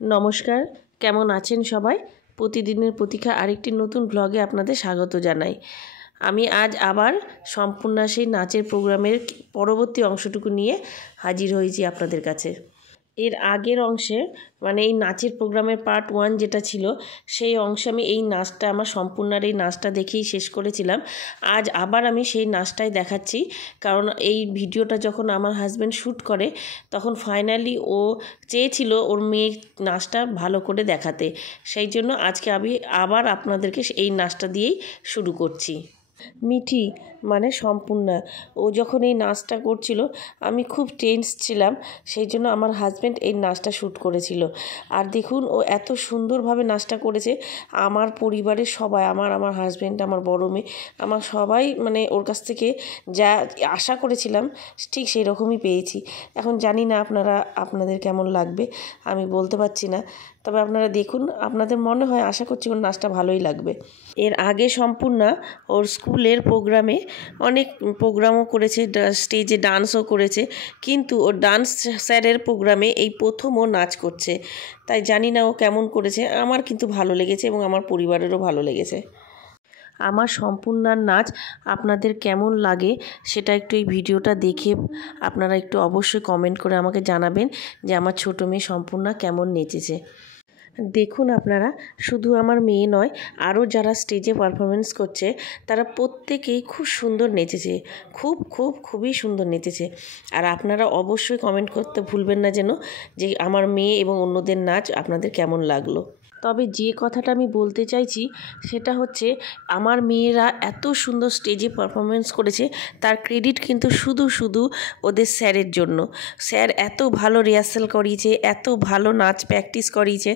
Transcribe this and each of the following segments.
নমস্কার, কেমন আছেন সবাই? প্রতিদিনের প্রতীক্ষা আরেকটি নতুন ব্লগে আপনাদের স্বাগত জানাই। আমি আজ আবার সম্পূর্ণ সেই নাচের প্রোগ্রামের পরবর্তী অংশটুকু নিয়ে হাজির হয়েছি আপনাদের কাছে। এর আগের অংশে মানে এই নাচের প্রোগ্রামের পার্ট 1 যেটা ছিল, সেই অংশে আমি এই নাচটা আমার সম্পূর্ণার এই নাচটা দেখেই শেষ করেছিলাম। আজ আবার আমি সেই নাচটাই দেখাচ্ছি, কারণ এই ভিডিওটা যখন আমার হাজব্যান্ড শ্যুট করে তখন ফাইনালি ও চেয়েছিল ওর মেয়ে নাচটা ভালো করে দেখাতে। সেই জন্য আজকে আমি আবার আপনাদেরকে এই নাচটা দিয়েই শুরু করছি। মিঠি মানে সম্পূর্ণা, ও যখন এই নাচটা করছিল আমি খুব টেন্স ছিলাম, সেই জন্য আমার হাজব্যান্ড এই নাচটা শ্যুট করেছিল। আর দেখুন ও এত সুন্দরভাবে নাচটা করেছে। আমার পরিবারের সবাই, আমার হাজব্যান্ড, আমার বড় মেয়ে, আমার সবাই মানে ওর কাছ থেকে যা আশা করেছিলাম ঠিক সেই রকমই পেয়েছি। এখন জানি না আপনাদের কেমন লাগবে, আমি বলতে পারছি না। তবে আপনারা দেখুন, আপনাদের মনে হয় আশা করছি ওর নাচটা ভালোই লাগবে। এর আগে সম্পূর্ণা ওর স্কুলের প্রোগ্রামে অনেক প্রোগ্রামও করেছে, স্টেজে ডান্সও করেছে, কিন্তু ওর ডান্স স্যারের প্রোগ্রামে এই প্রথম ও নাচ করছে। তাই জানি না ও কেমন করেছে, আমার কিন্তু ভালো লেগেছে এবং আমার পরিবারেরও ভালো লেগেছে। আমার সম্পূর্ণার নাচ আপনাদের কেমন লাগে সেটা একটু এই ভিডিওটা দেখে আপনারা একটু অবশ্যই কমেন্ট করে আমাকে জানাবেন যে আমার ছোটো মেয়ে সম্পূর্ণা কেমন নেচেছে। দেখুন আপনারা, শুধু আমার মেয়ে নয়, আরও যারা স্টেজে পারফরমেন্স করছে তারা প্রত্যেকেই খুব সুন্দর নেচেছে, খুবই সুন্দর নেচেছে। আর আপনারা অবশ্যই কমেন্ট করতে ভুলবেন না যেন যে আমার মেয়ে এবং অন্যদের নাচ আপনাদের কেমন লাগলো। তবে যে কথাটা আমি বলতে চাইছি সেটা হচ্ছে, আমার মেয়েরা এত সুন্দর স্টেজে পারফরমেন্স করেছে তার ক্রেডিট কিন্তু শুধু ওদের স্যারের জন্য। স্যার এত ভালো রিহার্সাল করিয়েছে, এত ভালো নাচ প্র্যাকটিস করিয়েছে,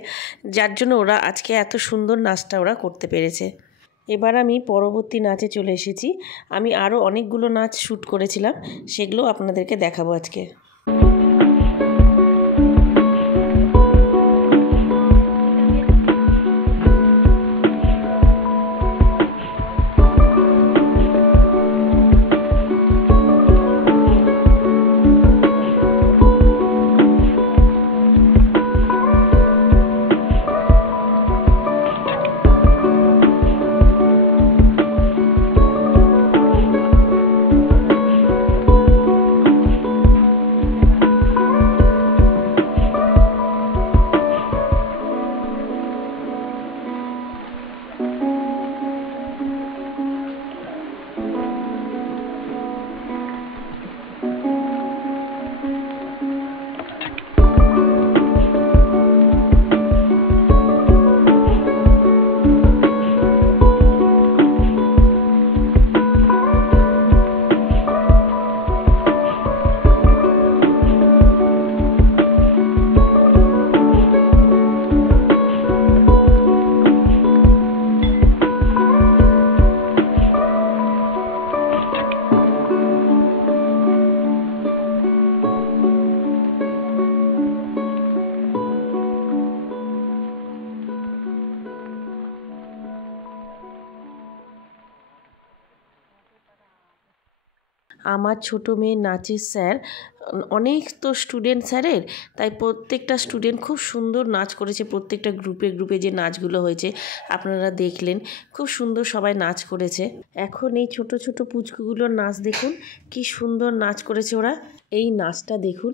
যার জন্য ওরা আজকে এত সুন্দর নাচটা ওরা করতে পেরেছে। এবার আমি পরবর্তী নাচে চলে এসেছি। আমি আরও অনেকগুলো নাচ শ্যুট করেছিলাম, সেগুলো আপনাদেরকে দেখাবো আজকে। আমার ছোটো মেয়ের নাচের স্যার অনেক তো স্টুডেন্ট স্যারের, তাই প্রত্যেকটা স্টুডেন্ট খুব সুন্দর নাচ করেছে। প্রত্যেকটা গ্রুপে যে নাচগুলো হয়েছে আপনারা দেখলেন, খুব সুন্দর সবাই নাচ করেছে। এখন এই ছোট পুচকুগুলোর নাচ দেখুন, কি সুন্দর নাচ করেছে ওরা। এই নাচটা দেখুন,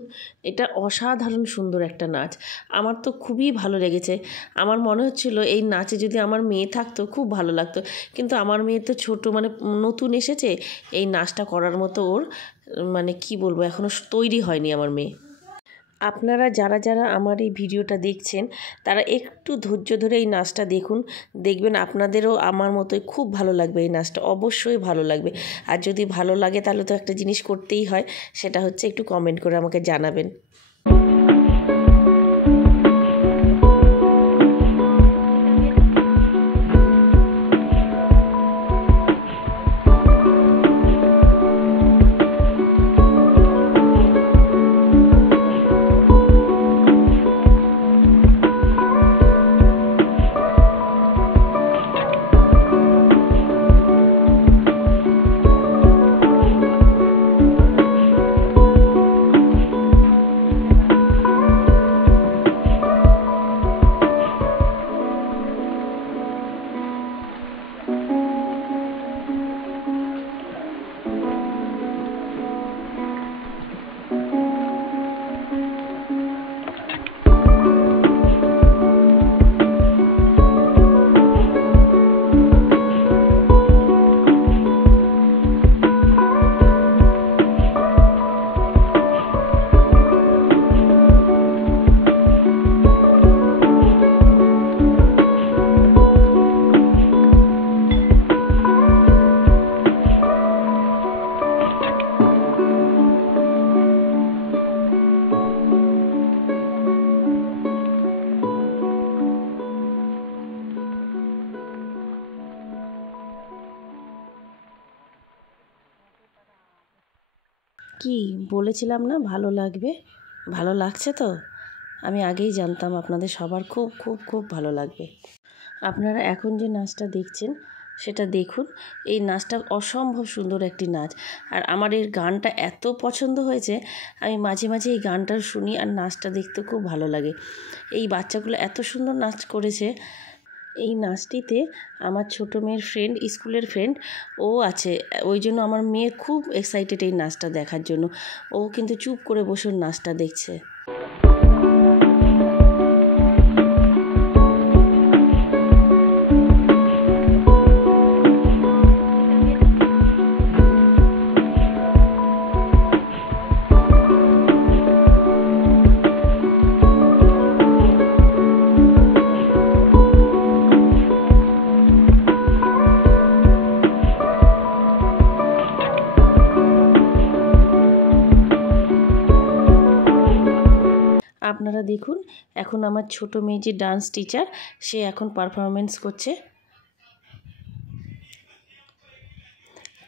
এটা অসাধারণ সুন্দর একটা নাচ। আমার তো খুবই ভালো লেগেছে। আমার মনে হচ্ছিল এই নাচে যদি আমার মেয়ে থাকতো খুব ভালো লাগতো, কিন্তু আমার মেয়ে তো ছোটো, মানে নতুন এসেছে, এই নাচটা করার মতো ওর মানে কি বলবো, এখনও তৈরি হয়নি আমার মেয়ে। আপনারা যারা আমার এই ভিডিওটা দেখছেন তারা একটু ধৈর্য ধরে এই নাচটা দেখুন, দেখবেন আপনাদেরও আমার মতোই খুব ভালো লাগবে। এই নাচটা অবশ্যই ভালো লাগবে। আর যদি ভালো লাগে তাহলে তো একটা জিনিস করতেই হয়, সেটা হচ্ছে একটু কমেন্ট করে আমাকে জানাবেন। কি বলেছিলাম না ভালো লাগবে, ভালো লাগছে তো? আমি আগেই জানতাম আপনাদের সবার খুব খুব খুব ভালো লাগবে। আপনারা এখন যে নাচটা দেখছেন সেটা দেখুন। এই নাচটা অসম্ভব সুন্দর একটি নাচ, আর আমার এই গানটা এত পছন্দ হয়েছে, আমি মাঝে মাঝে এই গানটা শুনি আর নাচটা দেখতে খুব ভালো লাগে। এই বাচ্চাগুলো এত সুন্দর নাচ করেছে। এই নাচটিতে আমার ছোটো মেয়ের ফ্রেন্ড, স্কুলের ফ্রেন্ড ও আছে, ওই জন্য আমার মেয়ে খুব এক্সাইটেড এই নাচটা দেখার জন্য। ও কিন্তু চুপ করে বসে নাচটা দেখছে। আপনারা দেখুন, এখন আমার ছোটো মেয়ে যে ডান্স টিচার, সে এখন পারফরমেন্স করছে।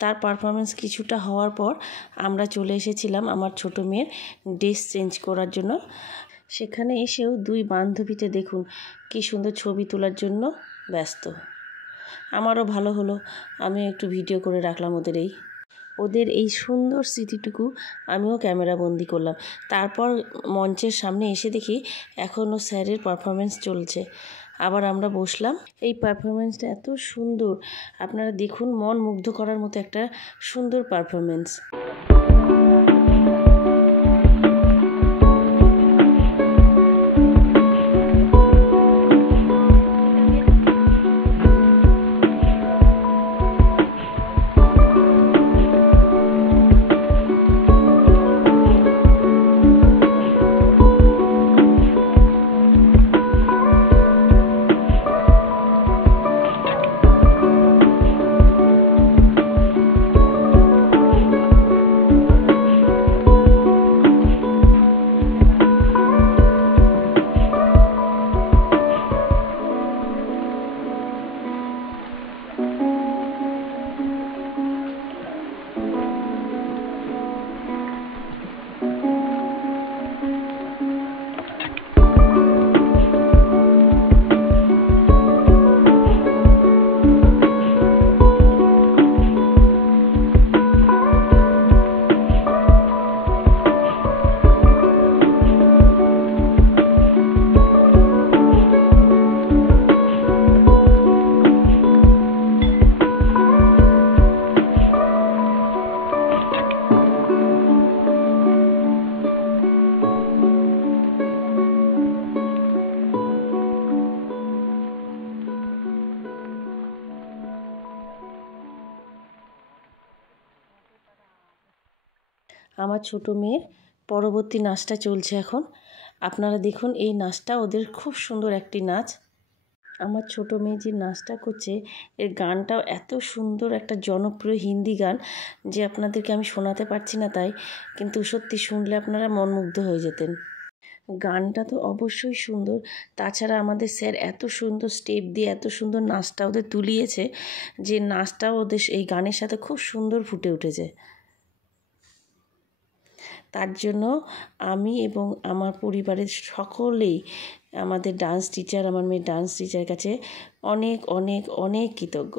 তার পারফরমেন্স কিছুটা হওয়ার পর আমরা চলে এসেছিলাম আমার ছোটো মেয়ের ড্রেস চেঞ্জ করার জন্য। সেখানে এসেও দুই বান্ধবীতে দেখুন কি সুন্দর ছবি তোলার জন্য ব্যস্ত। আমারও ভালো হলো, আমি একটু ভিডিও করে রাখলাম ওদের এই সুন্দর স্মৃতিটুকু আমিও ক্যামেরা বন্দি করলাম। তারপর মঞ্চের সামনে এসে দেখি এখনও স্যারের পারফরমেন্স চলছে। আবার আমরা বসলাম। এই পারফরমেন্সটা এত সুন্দর, আপনারা দেখুন, মন মুগ্ধ করার মতো একটা সুন্দর পারফরমেন্স। আমার ছোটো মেয়ের পরবর্তী নাচটা চলছে এখন। আপনারা দেখুন, এই নাচটা ওদের খুব সুন্দর একটি নাচ। আমার ছোটো মেয়ে যে নাচটা করছে, এর গানটাও এত সুন্দর, একটা জনপ্রিয় হিন্দি গান যে আপনাদেরকে আমি শোনাতে পারছি না, তাই কিন্তু সত্যি শুনলে আপনারা মনমুগ্ধ হয়ে যেতেন। গানটা তো অবশ্যই সুন্দর, তাছাড়া আমাদের স্যার এত সুন্দর স্টেপ দিয়ে এত সুন্দর নাচটা ওদের তুলিয়েছে যে নাচটাও ওদের এই গানের সাথে খুব সুন্দর ফুটে উঠেছে। তার জন্য আমি এবং আমার পরিবারের সকলেই আমাদের ডান্স টিচার, আমার মেয়ের ডান্স টিচারের কাছে অনেক অনেক অনেক কৃতজ্ঞ।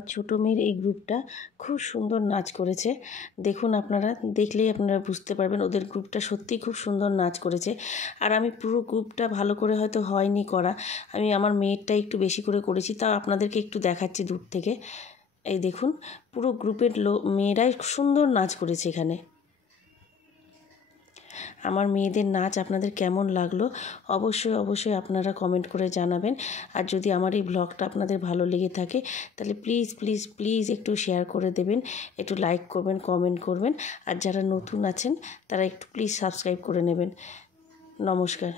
আমার ছোটো মেয়ের এই গ্রুপটা খুব সুন্দর নাচ করেছে। দেখুন, আপনারা দেখলেই আপনারা বুঝতে পারবেন ওদের গ্রুপটা সত্যিই খুব সুন্দর নাচ করেছে। আর আমি পুরো গ্রুপটা ভালো করে হয়তো হয়নি করা, আমি আমার মেয়েরটা একটু বেশি করে করেছি, তাও আপনাদেরকে একটু দেখাচ্ছি দূর থেকে। এই দেখুন, পুরো গ্রুপের মেয়েরাই সুন্দর নাচ করেছে এখানে। আমার মেয়েদের নাচ আপনাদের কেমন লাগলো অবশ্যই আপনারা কমেন্ট করে জানাবেন। আর যদি আমার এই ব্লগটা আপনাদের ভালো লেগে থাকে তাহলে প্লিজ একটু শেয়ার করে দেবেন, একটু লাইক করবেন, কমেন্ট করবেন। আর যারা নতুন আছেন তারা একটু প্লিজ সাবস্ক্রাইব করে নেবেন। নমস্কার।